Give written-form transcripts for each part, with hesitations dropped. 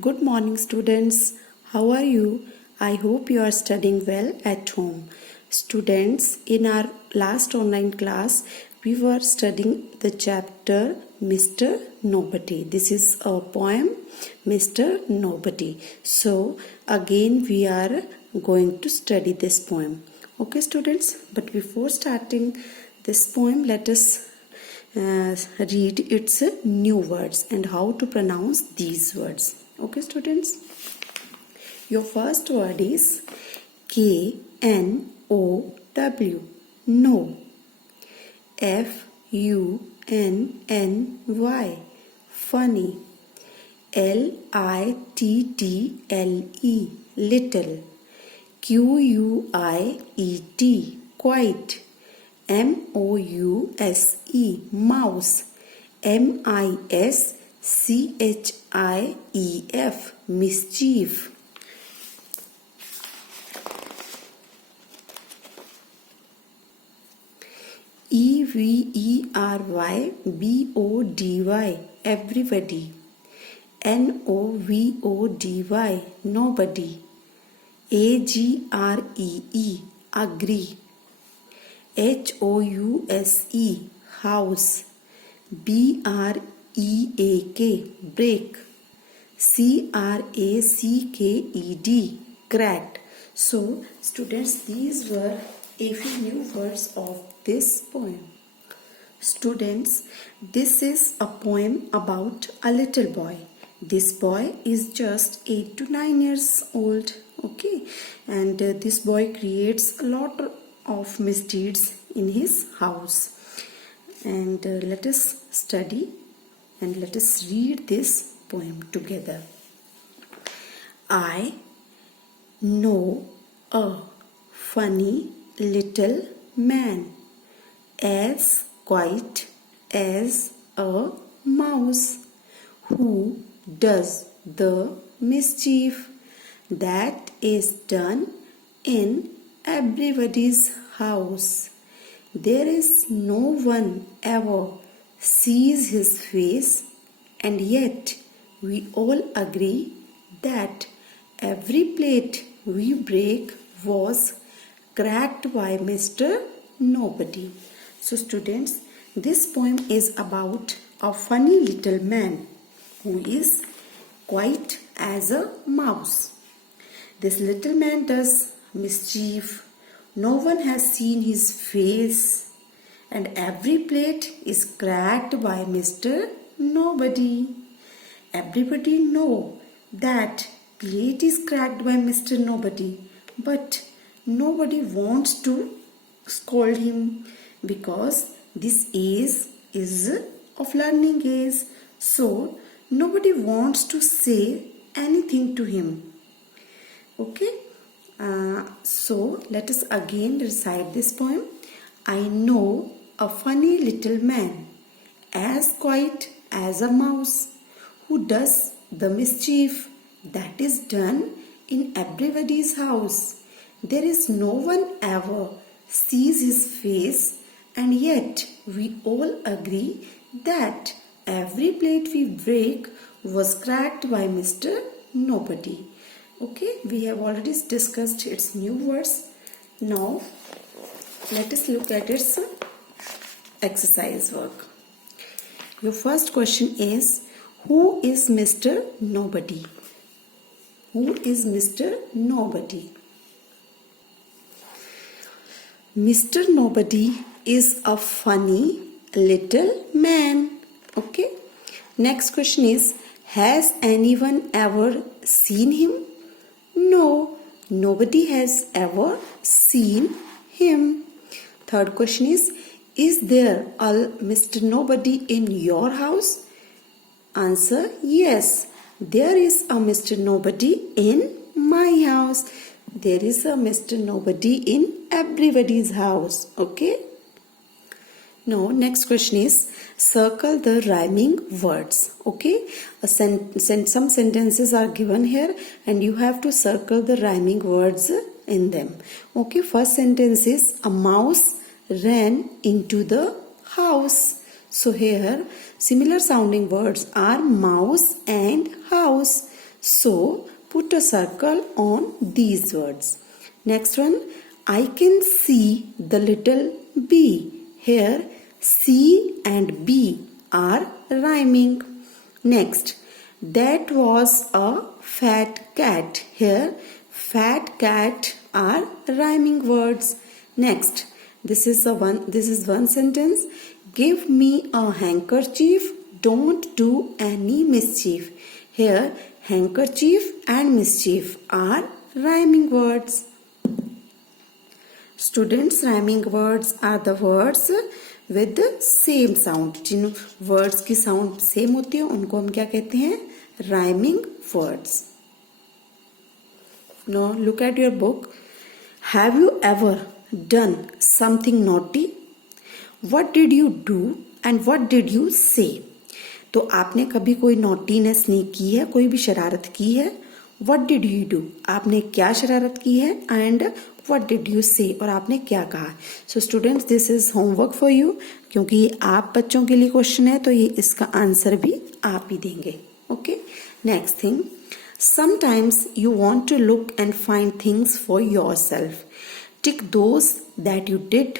Good morning, students. How are you? I hope you are studying well at home. Students, in our last online class, we were studying the chapter Mr. Nobody. This is a poem, Mr. Nobody. So, again, we are going to study this poem. Okay, students? But before starting this poem, let us read its new words and how to pronounce these words. Okay, students? Your first word is K-N-O-W, no. F-U-N-N-Y, funny. L-I-T-T-L-E, little. Q-U-I-E-T, quite. M-O-U-S-E, mouse. M-I-S-C-H-I-E-F, mischief. E-V-E-R-Y-B-O-D-Y, everybody. N-O-V-O-D-Y, nobody. A-G-R-E-E, agree. H-O-U-S-E, house. B-R-E-A-K, break. C-R-A-C-K-E-D, cracked. So, students, these were a few new words of this poem. Students, this is a poem about a little boy. This boy is just 8 to 9 years old. Okay, and this boy creates a lot of misdeeds in his house. And let us study and let us read this poem together. I know a funny little man, as quiet as a mouse, who does the mischief that is done in everybody's house. There is no one ever sees his face, and yet we all agree that every plate we break was cracked by Mr. Nobody. So students, this poem is about a funny little man who is quiet as a mouse. This little man does mischief. No one has seen his face, and every plate is cracked by Mr. Nobody. Everybody know that plate is cracked by Mr. Nobody, but nobody wants to scold him because this age is of learning age. So nobody wants to say anything to him. Okay. So let us again recite this poem. I know a funny little man, as quiet as a mouse, who does the mischief that is done in everybody's house. There is no one ever sees his face, and yet we all agree that every plate we break was cracked by Mr. Nobody. Okay, we have already discussed its new words. Now, let us look at its exercise work. Your first question is, who is Mr. Nobody? Who is Mr. Nobody? Mr. Nobody is a funny little man. Okay. Next question is, has anyone ever seen him? No, nobody has ever seen him. Third question is there a Mr. Nobody in your house? Answer, yes, there is a Mr. Nobody in my house. There is a Mr. Nobody in everybody's house. Okay. Now, next question is, circle the rhyming words. Okay, some sentences are given here and you have to circle the rhyming words in them. Okay, first sentence is, a mouse ran into the house. So here similar sounding words are mouse and house. So put a circle on these words. Next one, I can see the little bee. Here C and B are rhyming. Next, that was a fat cat. Here fat cat are rhyming words. Next, this is one sentence. Give me a handkerchief, don't do any mischief. Here handkerchief and mischief are rhyming words. Students, rhyming words are the words with the same sound. Jin words की sound same होती है उनको हम क्या कहते हैं? Rhyming words. Now look at your book. Have you ever done something naughty? What did you do and what did you say? तो आपने कभी कोई नॉटीनेस नहीं की है, कोई भी शरारत की है. What did you do? आपने क्या शरारत की है and what did you say? और आपने क्या कहा. So students, this is homework for you. क्योंकि ये आप बच्चों के लिए क्वेश्चन है तो ये इसका आंसर भी आप ही देंगे. Okay? Next thing. Sometimes you want to look and find things for yourself. Tick those that you did.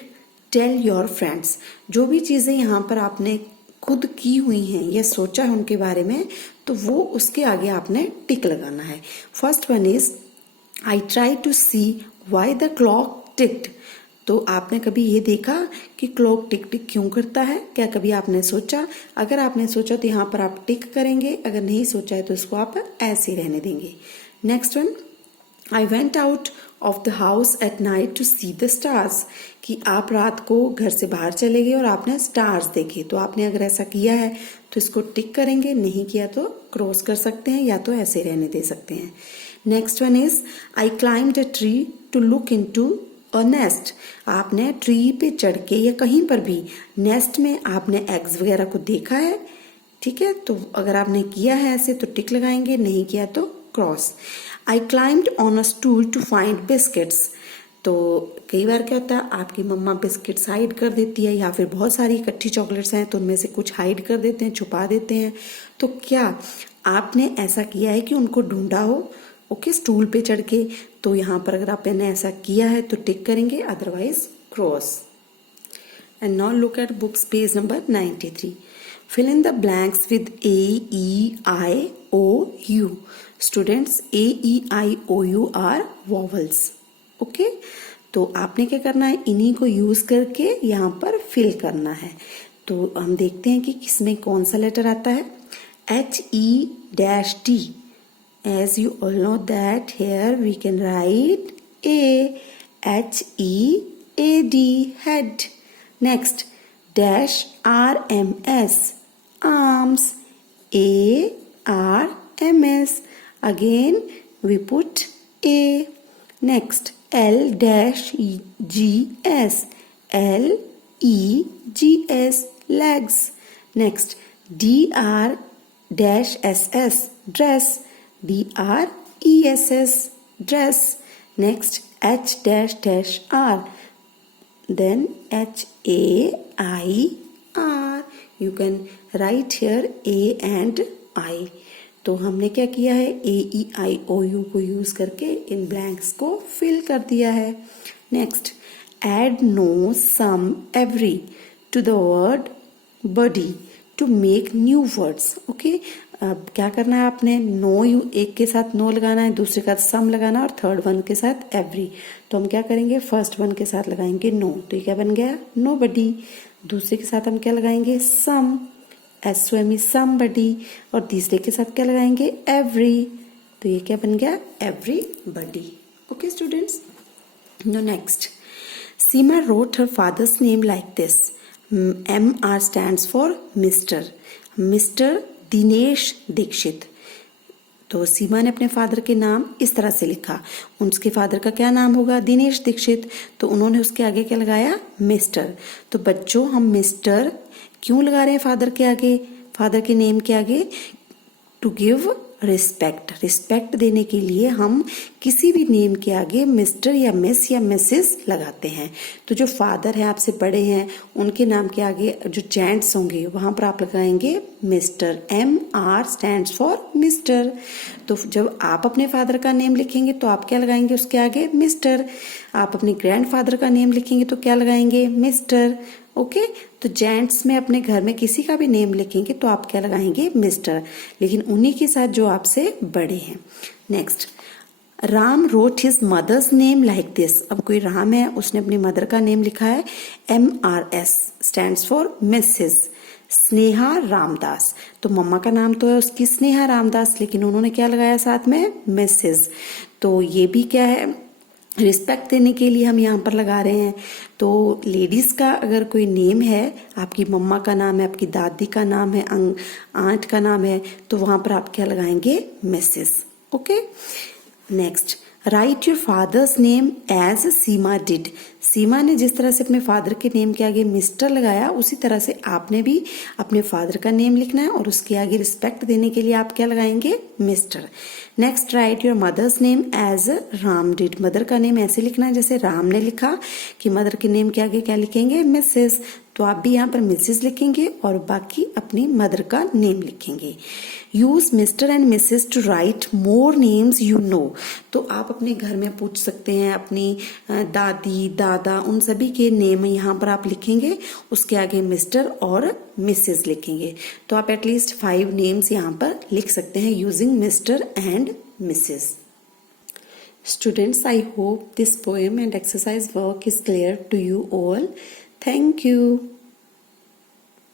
Tell your friends. जो भी चीजें यहाँ पर आपने खुद की हुई हैं या सोचा है उनके बारे में तो वो उसके आगे आपने टिक लगाना है. First one is I try to see why the clock ticked. तो आपने कभी ये देखा कि क्लॉक टिक टिक क्यों करता है? क्या कभी आपने सोचा? अगर आपने सोचा तो यहाँ पर आप टिक करेंगे, अगर नहीं सोचा है तो इसको आप ऐसे ही रहने देंगे. Next one, I went out of the house at night to see the stars. कि आप रात को घर से बाहर चले गए और आपने स्टार्स देखे. तो आपने अगर ऐसा किया है तो इसको टिक करेंगे, नहीं किया तो क्रॉस कर सकते हैं या तो ऐसे रहने दे सकते हैं. Next one is I climbed a tree to look into a nest. आपने ट्री पे चढ़ के या कहीं पर भी नेस्ट में आपने एग्स वगैरह को देखा है. ठीक है, तो अगर आपने किया है ऐसे तो टिक लगाएंगे, नहीं किया तो cross. I climbed on a stool to find biscuits. तो कई बार क्या होता है आपकी मम्मा बिस्किट्स हाइड कर देती है या फिर बहुत सारी इकट्ठी चॉकलेट्स हैं तो उनमें से कुछ हाइड कर देते हैं, छुपा देते हैं. तो क्या आपने ऐसा किया है कि उनको ढूंढा हो? ओके, स्टूल पे चढ़ के. तो यहाँ पर अगर आपने ऐसा किया है तो टिक करेंगे, otherwise cross. And now look at books page number 93. Fill in the blanks with A, E, I, O, U. Students, A, E, I, O, U are vowels. Okay, तो आपने क्या करना है, इन्हीं को यूज करके यहाँ पर फिल करना है. तो हम देखते हैं कि किसमें कौन सा लेटर आता है. HE-D. As you all know that here we can write A. HEAD, head. Next, dash RMS, arms. ARMS. Again we put A. Next, L-GS, LEGS, legs. Next, DR-SS, dress, DRESS, dress. Next, H-R, then HAIR. You can write here A and I. तो हमने क्या किया है, AEIOU को use करके इन blanks को fill कर दिया है. Next, add no some every to the word body to make new words. Okay, अब क्या करना है आपने, नो यू एक के साथ नो लगाना है, दूसरे के साथ सम लगाना और थर्ड वन के साथ एवरी. तो हम क्या करेंगे, फर्स्ट वन के साथ लगाएंगे नो, तो ये क्या बन गया, नो बडी. दूसरे के साथ हम क्या लगाएंगे, सम, SOME, somebody. और तीसरे के साथ क्या लगाएंगे, every. तो ये क्या बन गया, everybody. Okay students. Now next, Seema wrote her father's name like this. MR stands for Mr. Dinesh Dixit. तो सीमा ने अपने फादर के नाम इस तरह से लिखा. उसके फादर का क्या नाम होगा, दिनेश दीक्षित. तो उन्होंने उसके आगे क्या लगाया, मिस्टर. तो बच्चों हम मिस्टर क्यों लगा रहे हैं फादर के आगे, फादर के नेम के आगे, टू गिव रिस्पेक्ट। रिस्पेक्ट देने के लिए हम किसी भी नेम के आगे मिस्टर या मिस या मिसेस लगाते हैं। तो जो फादर है, आपसे बड़े हैं, उनके नाम के आगे जो जेंट्स होंगे वहां पर आप लगाएंगे mister. MR stands for mister. तो जब आप अपने फादर का नेम लिखेंगे तो आप क्या लगाएंगे उसके आगे? मिस्टर। आप अपने ग्रैंडफादर का नेम लिखेंगे तो क्या लगाएंगे? मिस्टर। ओके, तो जेंट्स में अपने घर में किसी का भी नेम लिखेंगे तो आप क्या लगाएंगे? मिस्टर। लेकिन उन्हीं के साथ जो आपसे बड़े हैं। Next, Ram wrote his mother's name like this. अब कोई राम है, उसने अपनी मदर का नेम लिखा है MRS stands for Mrs Sneha Ramdas. तो मम्मा का नाम तो है उसकी स्नेहा रामदास, लेकिन उन्होंने क्या लगाया साथ में? मिसेस। तो ये भी क्या है? रिस्पेक्ट देने के लिए हम यहाँ पर लगा रहे हैं। तो लेडीज का अगर कोई नेम है, आपकी मम्मा का नाम है, आपकी दादी का नाम है, आंट का नाम है, तो वहां पर आप क्या लगाएंगे? Mrs. Okay, next, write your father's name as Seema did. Seema ने जिस तरह से अपने फादर के नेम के आगे मिस्टर लगाया, उसी तरह से आपने भी अपने फादर का नेम लिखना है और उसके आगे रिस्पेक्ट देने के लिए आप क्या लगाएंगे? Mister. Next, write your mother's name as Ram did. Mother का नेम ऐसे लिखना है जैसे राम ने लिखा, कि मदर के नेम के आगे क्या लिखेंगे? मिसेस। तो आप भी यहाँ पर मिसेस लिखेंगे और बाकी अपनी मदर का नेम लिखेंगे। Use mister and Mrs to write more names you know. तो आप अपने घर में पूछ सकते हैं, अपनी दादी, दादा, उन सभी के नेम यहाँ पर आप लिखेंगे, उसके आगे मिस्टर और मिसेस लिखेंगे। तो आप एटलीस्ट 5 नेम्स यहाँ पर लिख सकते हैं using mister and Mrs. Students, I hope this poem and exercise work is clear to you all. Thank you.